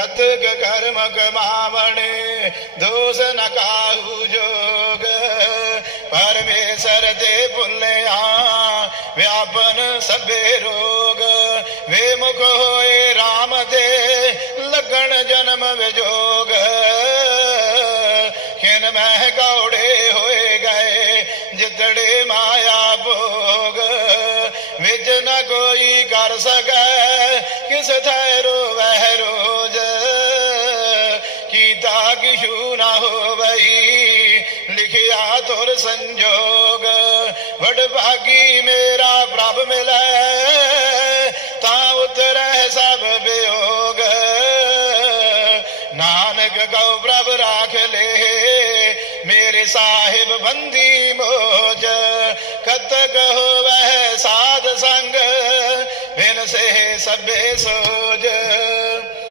ਕਤਕ ਕਰਮ ਕਮਾਵਣੇ ਦੋਸ ਨ ਕਾਹੂ ਜੋਗ ਪਰਮੇਸ਼ਰ ਤੇ ਭੁੱਲਿਆ ਵਿਆਪਨ ਸਭੇ ਰੋਗ ਵੇ ਮੁਖ ਹੋਏ RAM ਦੇ ਲੱਗਣ ਜਨਮ ਵਿਜੋਗ ਖਿਨ ਮਹਿ ਕੌੜੇ ਹੋਏ ਗਏ ਜਿਤੜੇ ਮਾਇਆ ਭੋਗ ਵਿੱਚ ਨ ਕੋਈ ਕਰ ਸਕੈ ਕਿਸ ਥੈ ਕੀਤਾ ਕਿਛੂ ਨਾ ਹੋਵਈ, ਲਿਖਿਆ ਤੁਰ ਸੰਜੋਗ। ਵਡ ਭਾਗੀ ਮੇਰਾ ਪ੍ਰਭ ਮਿਲੈ, ਤਾਂ ਉਤਰੈ ਸਭ ਬਿਯੋਗ ਨਾਨਕ ਕਉ ਪ੍ਰਭ ਰਾਖ ਲੇ, ਮੇਰੇ ਸਾਹਿਬ ਬੰਦੀ ਮੋਜ ਕਤਕ ਹੋਵੈ ਸਾਧ ਸੰਗ, ਬਿਨ ਸੇ ਸਭੇ ਸੋਜ।